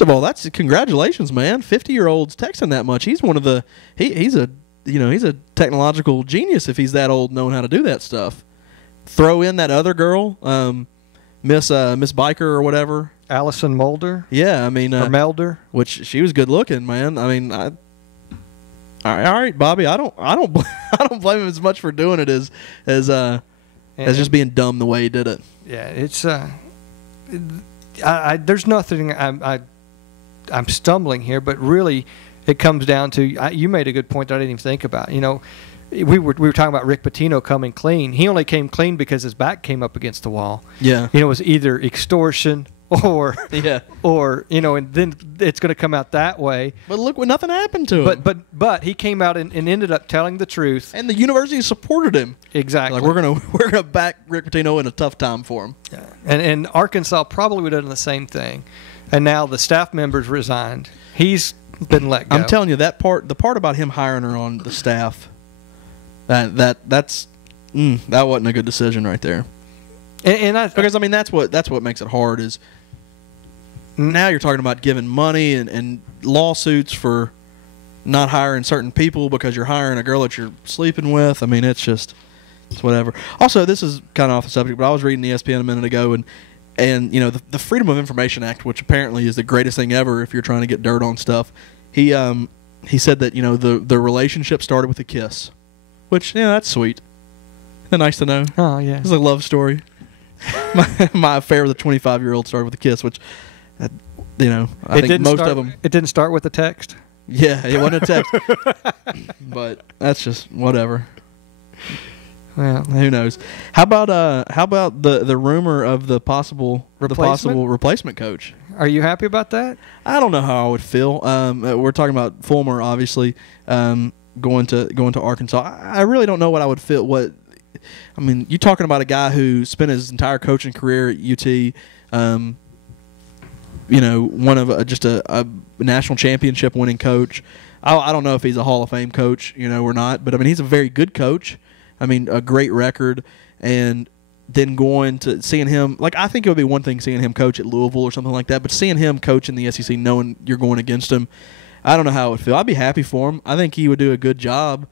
of all, that's congratulations, man. 50-year-old's texting that much. He's one of the he's a technological genius if he's that old, knowing how to do that stuff. Throw in that other girl, Miss Biker or whatever. Allison Mulder. Yeah, I mean, or Melder, which she was good looking, man. I mean, all right, Bobby. I don't blame him as much for doing it as just being dumb the way he did it. Yeah, it's there's nothing I'm stumbling here, but really it comes down to you made a good point that I didn't even think about. You know, we were talking about Rick Pitino coming clean. He only came clean because his back came up against the wall. Yeah, you know, it was either extortion or you know, and then it's going to come out that way. But look, nothing happened to him. But he came out and ended up telling the truth. And the university supported him. Exactly. Like we're gonna back Rick Pitino in a tough time for him. Yeah. And Arkansas probably would have done the same thing. And now the staff members resigned. He's been let go. I'm telling you, the part about him hiring her on the staff, that wasn't a good decision right there. Because I mean that's what makes it hard is. Now you're talking about giving money and lawsuits for not hiring certain people because you're hiring a girl that you're sleeping with. I mean, it's whatever. Also, this is kind of off the subject, but I was reading ESPN a minute ago, and you know the Freedom of Information Act, which apparently is the greatest thing ever if you're trying to get dirt on stuff. He said that, you know, the relationship started with a kiss, which, yeah, that's sweet. Isn't that nice to know? Oh yeah, it's a love story. My affair with a 25-year-old started with a kiss, which. You know, I think most of them. It didn't start with a text. Yeah, it wasn't a text. But that's just whatever. Well, who knows? How about the rumor of the possible replacement coach? Are you happy about that? I don't know how I would feel. We're talking about Fulmer, obviously, going to Arkansas. I really don't know what I would feel. I mean, you're talking about a guy who spent his entire coaching career at UT. You know, one of just a national championship winning coach. I don't know if he's a Hall of Fame coach, you know, or not, but I mean, he's a very good coach. I mean, a great record, and then going to seeing him, like, I think it would be one thing seeing him coach at Louisville or something like that, but seeing him coach in the SEC, knowing you're going against him, I don't know how it would feel. I'd be happy for him. I think he would do a good job.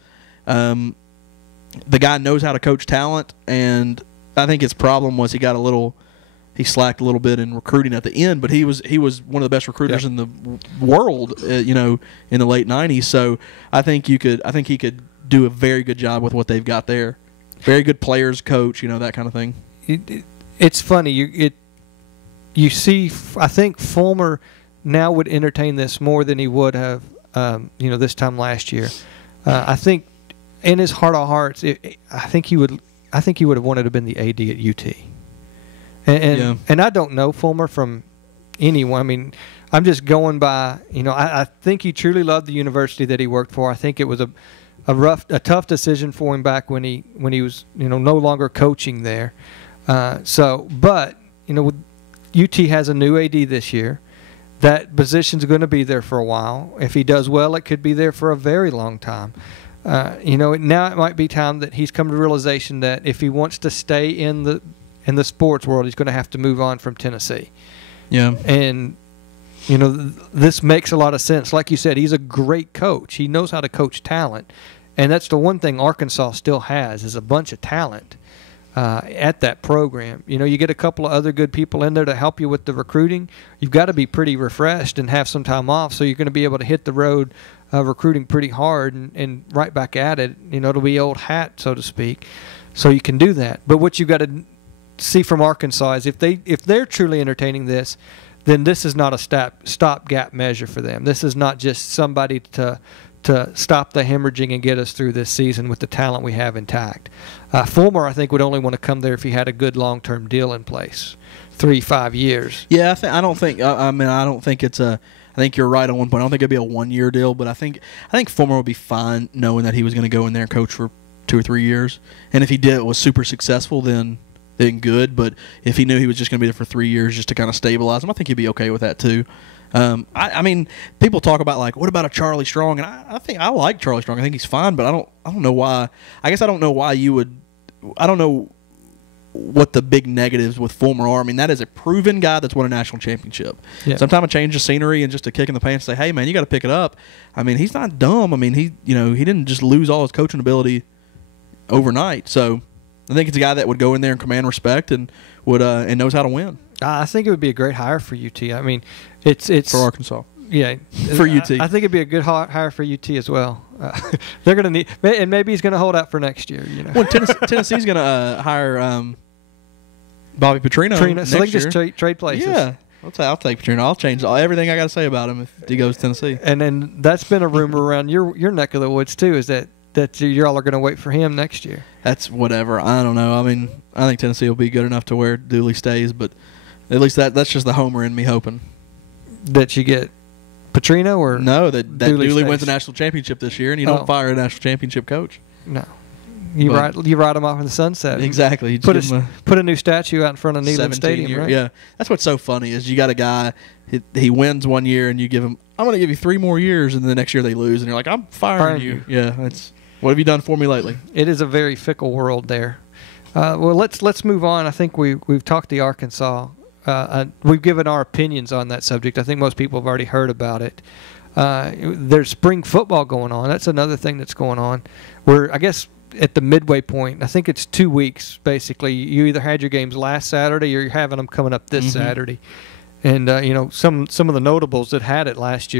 The guy knows how to coach talent, and I think his problem was he slacked a little bit in recruiting at the end, but he was one of the best recruiters in the world, you know, in the late 90s. So I think he could do a very good job with what they've got there. Very good players, coach, you know, that kind of thing. It's funny. You see, I think Fulmer now would entertain this more than he would have, you know, this time last year. I think in his heart of hearts, I think he would have wanted to have been the AD at UT. And I don't know Fulmer from anyone. I mean, I'm just going by, you know, I think he truly loved the university that he worked for. I think it was a tough decision for him back when he was, you know, no longer coaching there. But, you know, UT has a new AD this year. That position's going to be there for a while. If he does well, it could be there for a very long time. You know, now it might be time that he's come to the realization that if he wants to stay in the sports world, he's going to have to move on from Tennessee. Yeah. And, you know, this makes a lot of sense. Like you said, he's a great coach. He knows how to coach talent. And that's the one thing Arkansas still has is a bunch of talent at that program. You know, you get a couple of other good people in there to help you with the recruiting. You've got to be pretty refreshed and have some time off, so you're going to be able to hit the road recruiting pretty hard and right back at it. You know, it'll be old hat, so to speak. So you can do that. But what you've got to see from Arkansas is if they're truly entertaining this, then this is not a stopgap measure for them. This is not just somebody to stop the hemorrhaging and get us through this season with the talent we have intact. Fulmer, I think, would only want to come there if he had a good long-term deal in place, 3-5 years. Yeah, I don't think it's a. think you're right on one point. I don't think it'd be a 1-year deal, but I think Fulmer would be fine knowing that he was going to go in there and coach for 2 or 3 years. And if he was super successful, then good. But if he knew he was just going to be there for 3 years just to kind of stabilize him, I think he'd be okay with that too. I mean, people talk about like, what about a Charlie Strong? And I think I like Charlie Strong. I think he's fine, but I don't know why. I guess I don't know why you would. I don't know what the big negatives with Fulmer are. I mean, that is a proven guy that's won a national championship. Yeah. Sometimes a change of scenery and just a kick in the pants, say, hey man, you got to pick it up. I mean, he's not dumb. I mean, he didn't just lose all his coaching ability overnight. So I think it's a guy that would go in there and command respect and would and knows how to win. I think it would be a great hire for UT. I mean, it's for Arkansas. Yeah, for UT. I think it'd be a good hire for UT as well. They're going to need, and maybe he's going to hold out for next year. Well, Tennessee's going to hire Bobby Petrino. So they can just trade places. Yeah, I'll take Petrino. I'll change everything I got to say about him if he goes to Tennessee. And then that's been a rumor around your neck of the woods too. Is that you all are going to wait for him next year? That's whatever. I don't know. I mean, I think Tennessee will be good enough to where Dooley stays, but at least that's just the homer in me hoping that you get Petrino or no that Dooley wins a national championship this year, and you don't fire a national championship coach. No. You ride him off in the sunset. Exactly. Put a new statue out in front of Neyland Stadium, right? Yeah. That's what's so funny is you got a guy, he wins 1 year, and you give him, I'm going to give you 3 more years, and the next year they lose, and you're like, I'm firing you. Yeah. What have you done for me lately? It is a very fickle world there. Well, let's move on. I think we've talked to Arkansas. We've given our opinions on that subject. I think most people have already heard about it. There's spring football going on. That's another thing that's going on. We're, I guess, at the midway point. I think it's 2 weeks, basically. You either had your games last Saturday or you're having them coming up this Saturday. And, some of the notables that had it last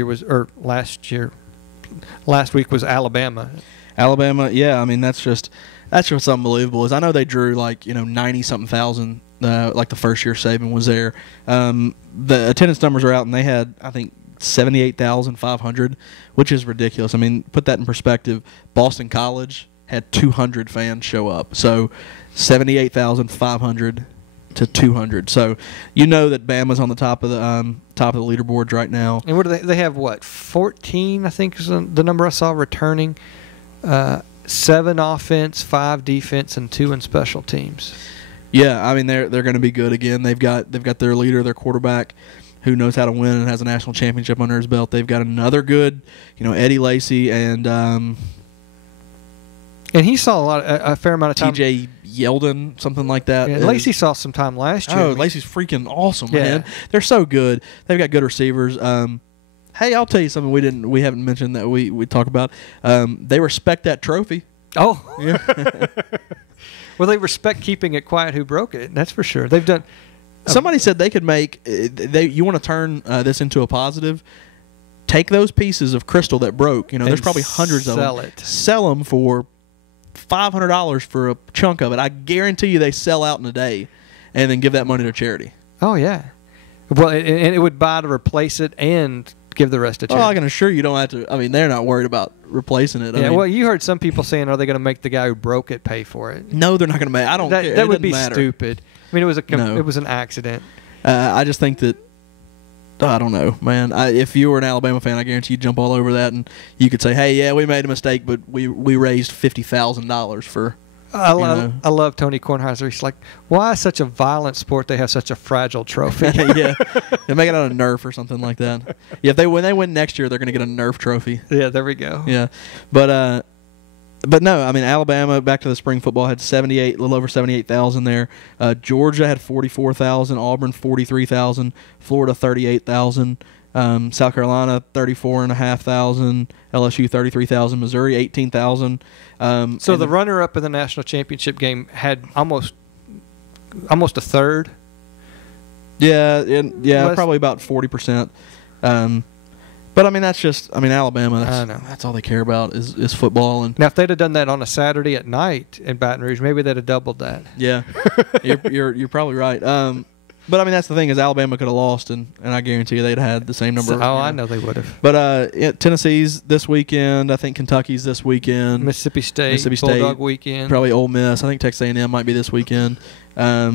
week was Alabama. Alabama, yeah. I mean, that's what's unbelievable is I know they drew 90-something thousand like the first year Saban was there. The attendance numbers are out, and they had, I think, 78,500, which is ridiculous. I mean, put that in perspective. Boston College had 200 fans show up. So 78,500 to 200. So you know that Bama's on the top of the leaderboards right now. And what do they have? What 14? I think is the number I saw returning. 7 offense, 5 defense, and 2 in special teams. Yeah, I mean they're going to be good again. They've got their leader, their quarterback, who knows how to win and has a national championship under his belt. They've got another good, Eddie Lacy and he saw a fair amount of time. TJ Yeldon, something like that. Yeah, Lacy saw some time last year. Oh, Lacy's freaking awesome, man. They're so good. They've got good receivers. Hey, I'll tell you something we haven't mentioned that we talk about. They respect that trophy. Oh, yeah. Well, they respect keeping it quiet. Who broke it? That's for sure. They've done. Somebody said they could make. You want to turn this into a positive. Take those pieces of crystal that broke. There's probably hundreds of them. Sell them for $500 for a chunk of it. I guarantee you they sell out in a day, and then give that money to charity. Oh yeah. Well, and it would buy to replace it and give the rest to charity. Well, I can assure you don't have to. I mean, they're not worried about replacing it. Yeah, well, you heard some people saying, are they going to make the guy who broke it pay for it? No, they're not going to make it. I don't care. That would be stupid. I mean, it was an accident. I just think that, I don't know, man. If you were an Alabama fan, I guarantee you'd jump all over that, and you could say, hey, yeah, we made a mistake, but we raised $50,000 for... I love Tony Kornheiser. He's like, why is such a violent sport they have such a fragile trophy? Yeah. They make it out of Nerf or something like that. Yeah, when they win next year, they're going to get a Nerf trophy. Yeah, there we go. Yeah. But no, I mean, Alabama, back to the spring football, had a little over 78,000 there. Georgia had 44,000, Auburn 43,000, Florida 38,000. South Carolina 34,500, LSU 33,000, Missouri 18,000. So the runner-up in the national championship game had almost a third. Yeah, probably about 40%. But I mean, Alabama. That's all they care about is football. And now, if they'd have done that on a Saturday at night in Baton Rouge, maybe they'd have doubled that. Yeah, you're probably right. But I mean, that's the thing is Alabama could have lost, and I guarantee you they'd had the same number. I know they would have. But Tennessee's this weekend. I think Kentucky's this weekend. Mississippi State Bulldog weekend. Probably Ole Miss. I think Texas A&M might be this weekend. I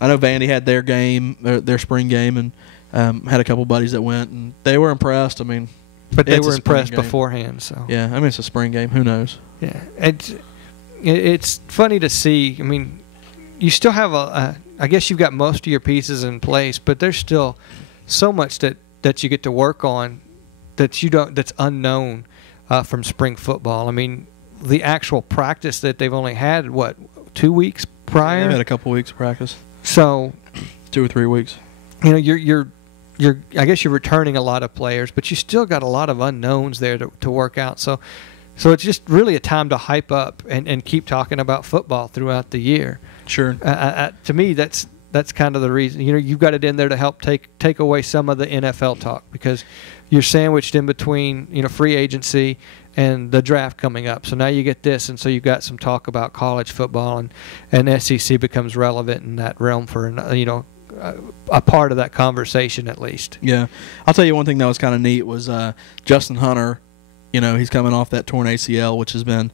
know Vandy had their game, their spring game, and Had a couple buddies that went, and they were impressed. I mean, but they were impressed beforehand. So yeah, I mean, it's a spring game. Who knows? Yeah, it's funny to see. I mean, you still have I guess you've got most of your pieces in place, but there's still so much that you get to work on that's unknown from spring football. I mean, the actual practice that they've only had 2 weeks prior. They've had a couple weeks of practice. So 2 or 3 weeks. You know, you're I guess you're returning a lot of players, but you still got a lot of unknowns there to work out. So it's just really a time to hype up and keep talking about football throughout the year. Sure. To me, that's kind of the reason. You know, you've got it in there to help take away some of the NFL talk, because you're sandwiched in between, you know, free agency and the draft coming up. So now you get this, and so you've got some talk about college football, and SEC becomes relevant in that realm for, you know, a part of that conversation at least. Yeah. I'll tell you one thing that was kind of neat was Justin Hunter. You know, he's coming off that torn ACL, which has been,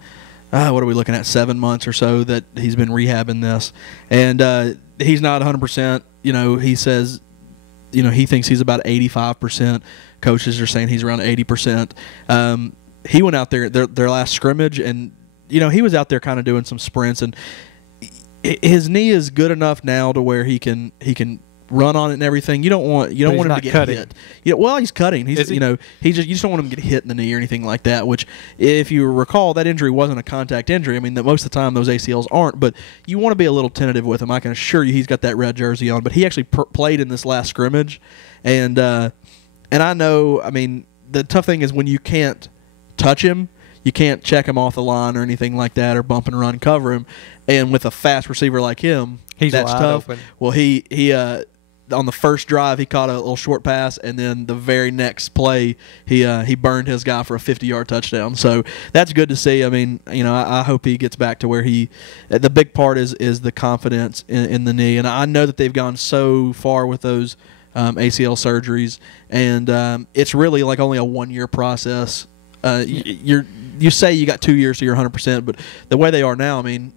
what are we looking at, 7 months or so that he's been rehabbing this. And he's not 100%. You know, he says, you know, he thinks he's about 85%. Coaches are saying he's around 80%. He went out there, their last scrimmage, and, you know, he was out there kind of doing some sprints, and his knee is good enough now to where he can run on it and everything. You don't want him to get hit. Yeah, well, he's cutting. You just don't want him to get hit in the knee or anything like that. Which, if you recall, that injury wasn't a contact injury. I mean, most of the time those ACLs aren't. But you want to be a little tentative with him. I can assure you, he's got that red jersey on. But he actually played in this last scrimmage, and I know. I mean, the tough thing is when you can't touch him. You can't check him off the line or anything like that, or bump and run cover him. And with a fast receiver like him, that's tough. Open. Well, he on the first drive he caught a little short pass, and then the very next play he burned his guy for a 50-yard touchdown. So that's good to see. I mean, you know, I hope he gets back to where the big part is the confidence in the knee. And I know that they've gone so far with those ACL surgeries, and it's really like only a 1-year process. You say you got 2 years, so you're 100%, but the way they are now, I mean,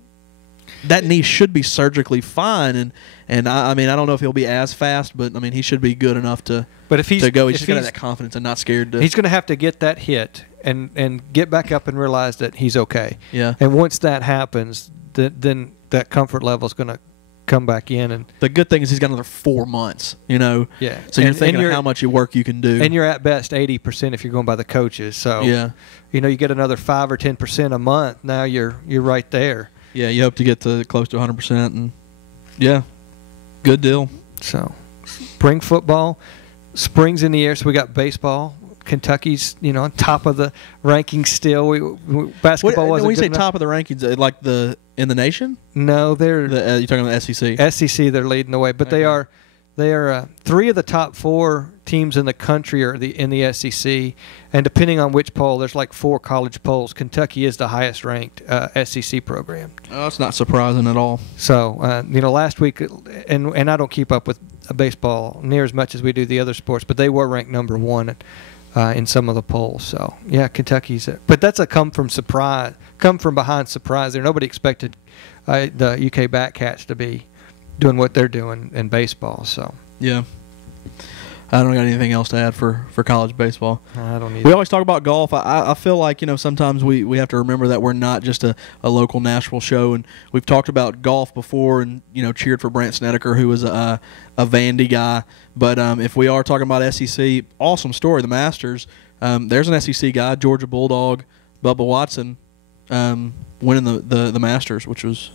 that knee should be surgically fine, and I mean, I don't know if he'll be as fast, but I mean, he should be good enough to go. He's just got to have that confidence and not scared to. He's going to have to get that hit and get back up and realize that he's okay. Yeah. And once that happens, then that comfort level is going to come back in. And the good thing is he's got another 4 months, you know. Yeah. So you're thinking of how much work you can do. And you're at best 80% if you're going by the coaches. So yeah, you know, you get another 5 or 10% a month. Now you're right there. Yeah, you hope to get to close to 100%, and yeah, good deal. So spring football, spring's in the air. So we got baseball. Kentucky's, you know, on top of the rankings still. Basketball wasn't. When you say enough. top of the rankings, like in the nation? No, they're you're talking about the SEC. SEC, they're leading the way, but okay. They are 3 of the top 4 teams in the country are in the SEC, and depending on which poll, there's like 4 college polls. Kentucky is the highest ranked SEC program. Oh, that's not surprising at all. So you know, last week, and I don't keep up with baseball near as much as we do the other sports, but they were ranked number 1 in some of the polls. So yeah, Kentucky's but that's a come from behind surprise there. Nobody expected the UK Batcats to be doing what they're doing in baseball. So yeah, I don't got anything else to add for college baseball. I don't either. We always talk about golf. I feel like, you know, sometimes we have to remember that we're not just a local Nashville show, and we've talked about golf before, and, you know, cheered for Brant Snedeker, who was a Vandy guy. But if we are talking about SEC, awesome story, the Masters. There's an SEC guy, Georgia Bulldog, Bubba Watson, winning the Masters, which was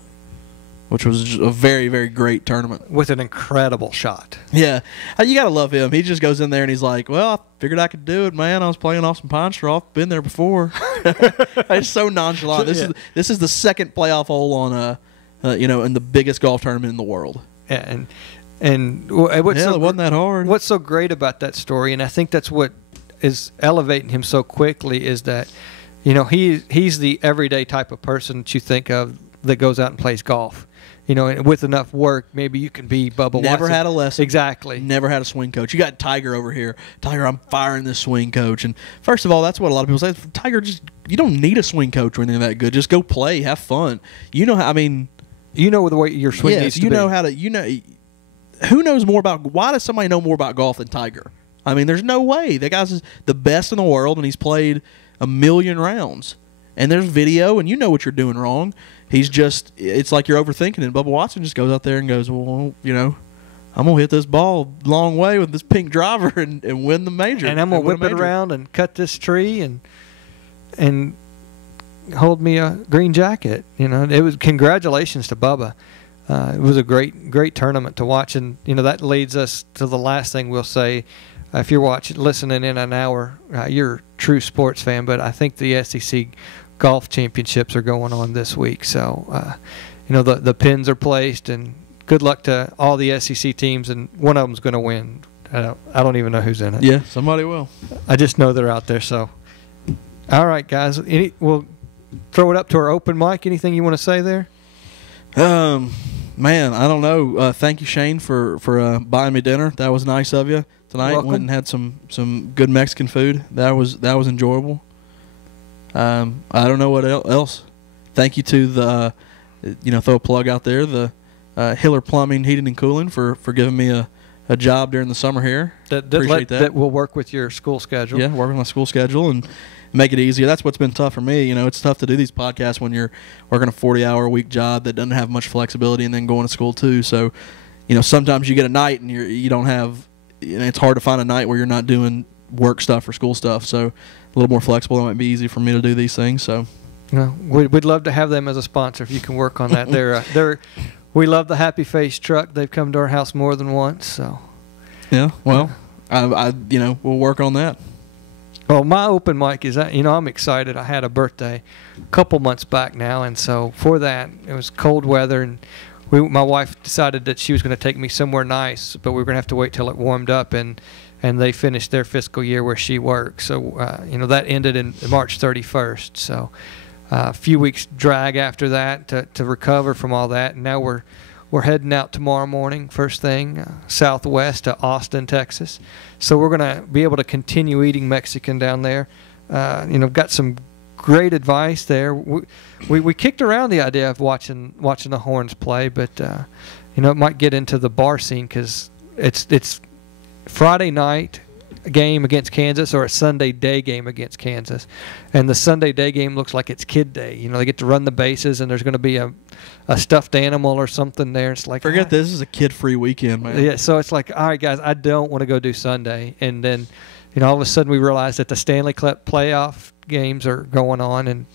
a very, very great tournament. With an incredible shot. Yeah. You got to love him. He just goes in there and he's like, well, I figured I could do it, man. I was playing off some pine straw. I've been there before. It's so nonchalant. This is the second playoff hole on, you know, in the biggest golf tournament in the world. Yeah, and it wasn't that hard. What's so great about that story, and I think that's what is elevating him so quickly, is that, you know, he's the everyday type of person that you think of that goes out and plays golf. You know, and with enough work, maybe you can be Bubba Watson. Never had a lesson. Exactly. Never had a swing coach. You got Tiger over here. Tiger, I'm firing this swing coach. And first of all, that's what a lot of people say. Tiger, you don't need a swing coach or anything that good. Just go play, have fun. You know how, I mean. You know the way your swing needs to be. You know how to, you know. who knows more about? Why does somebody know more about golf than Tiger? I mean, there's no way. That guy's the best in the world, and he's played 1,000,000 rounds. And there's video, and you know what you're doing wrong. It's like you're overthinking it. Bubba Watson just goes out there and goes, well, I'm going to hit this ball long way with this pink driver and win the major. And I'm going to whip it around and cut this tree and hold me a green jacket. It was congratulations to Bubba. It was a great tournament to watch. And, that leads us to the last thing we'll say. If you're listening in an hour, you're a true sports fan, but I think the SEC golf championships are going on this week. So, the pins are placed, and good luck to all the SEC teams, and one of them's going to win. I don't even know who's in it. Yeah, somebody will. I just know they're out there. So, all right, guys, we'll throw it up to our open mic. Anything you want to say there? Man, I don't know. Thank you, Shane, for buying me dinner. That was nice of you tonight. Welcome. Went and had some good Mexican food. That was enjoyable. I don't know what else. Thank you to the, throw a plug out there, the Hiller Plumbing, Heating and Cooling for giving me a job during the summer here. Appreciate that. That will work with your school schedule. Yeah, work with my school schedule and make it easier. That's what's been tough for me. It's tough to do these podcasts when you're working a 40-hour-a-week job that doesn't have much flexibility and then going to school too. So, sometimes you get a night and you don't have. It's hard to find a night where you're not doing work stuff or school stuff. So, a little more flexible. It might be easy for me to do these things. So, we'd love to have them as a sponsor if you can work on that. We love the Happy Face truck. They've come to our house more than once. So, yeah. Well, we'll work on that. Well, my open mic is, I'm excited. I had a birthday a couple months back now, and so for that, it was cold weather, and my wife decided that she was going to take me somewhere nice, but we were going to have to wait till it warmed up, and they finished their fiscal year where she works. So, that ended in March 31st. So, a few weeks drag after that to recover from all that, and now we're heading out tomorrow morning, first thing, southwest to Austin, Texas. So we're going to be able to continue eating Mexican down there. Got some great advice there. We kicked around the idea of watching the Horns play, but it might get into the bar scene because it's Friday night game against Kansas or a Sunday day game against Kansas, and the Sunday day game looks like it's kid day. They get to run the bases, and there's going to be a stuffed animal or something there. It's like, forget this is a kid-free weekend, man. Yeah, so it's like, all right, guys, I don't want to go do Sunday, and then all of a sudden we realize that the Stanley Cup playoff games are going on, and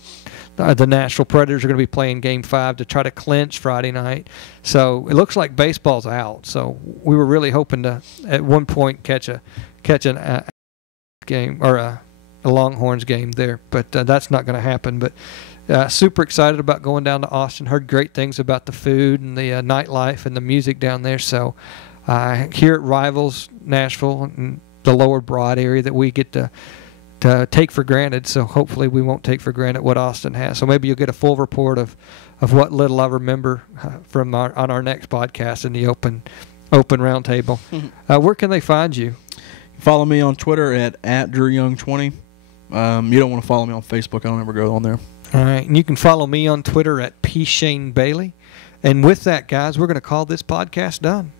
the Nashville Predators are going to be playing Game 5 to try to clinch Friday night. So it looks like baseball's out. So we were really hoping to at one point catch a game or a Longhorns game there, but that's not going to happen. But super excited about going down to Austin. Heard great things about the food and the nightlife and the music down there. So here at Rivals Nashville and the Lower Broad area that we get to take for granted. So hopefully we won't take for granted what Austin has. So maybe you'll get a full report of what little I remember from on our next podcast in the open roundtable. Where can they find you? Follow me on Twitter at DrewYoung20. You don't want to follow me on Facebook. I don't ever go on there. All right. And you can follow me on Twitter at PShaneBailey. And with that, guys, we're going to call this podcast done.